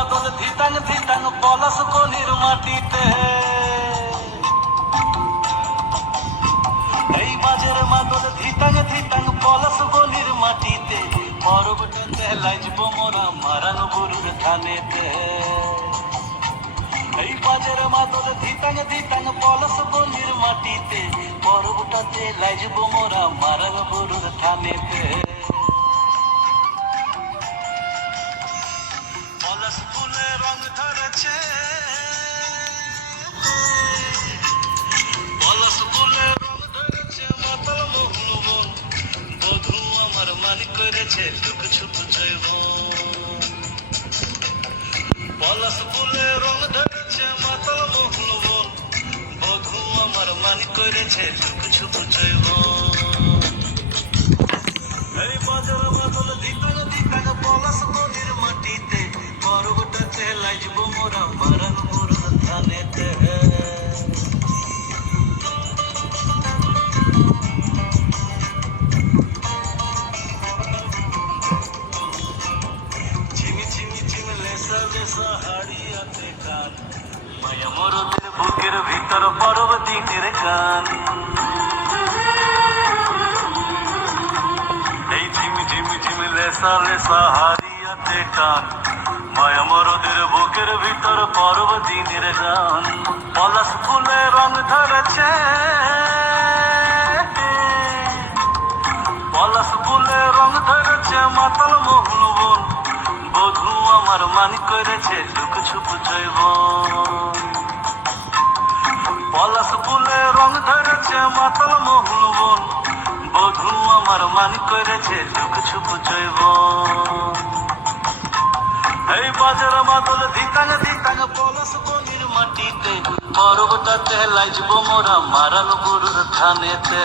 মাদল ধিতাং ধিতাং পলাশ বনির মাটিতে, এই বাজের মাদল ধিতাং ধিতাং পলাশ বনির মাটিতে, পরবটাতে লাইজব মোরা মারান বুরুর ধানেতে। এই বাজের মাদল ধিতাং ধিতাং পলাশ বনির মাটিতে, পরবটাতে লাইজব মোরা মারান বুরুর ধানেতে। পলাশ ফুলে রং ধরেছে, পলাশ ফুলে রং ধরেছে মাতাল মোহন মন, বধূ আমার মানি করেছে লুক ছুপ জৈব। পলাশ ফুলে রং ধরেছে মাতাল মোহন মন, বধূ আমার মানি করেছে লুক ছুপ জৈব। এই বাজার বাদল ধিতাং ধিতাং পলাশ বনির মাটিতে, পরবটাতে লাইজব মোরা মারান বুরুর ধানেতে। ঝিমি ঝিমি ঝিমি লেসা লেসা হাড়িয়াতে কান, মায়া মরদের বুকের ভিতর পরব দিনের গান। এই ঝিমি ঝিমি ঝিমি লেসা লেসা হারিয়াতে টান, মায়া মরদের বুকের ভিতর পরব দিনের গান। পলাশ ফুলে রং ধরেছে, পলাশ ফুলে রং ধরেছে মাতাল মোহন বন, বধূ আমার মানি করেছে লুক ছুপ জৈব। পলাশ ফুলে রং ধরেছে মাতাল মোহন বন, বধূ আমার মানি করেছে লুক ছুপ জৈব। এই বাজার মাদল ধিতাং ধিতাং পলাশ বনির মাটিতে, পরবটাতে লাইজব মোরা মারান বুরুর ধানেতে।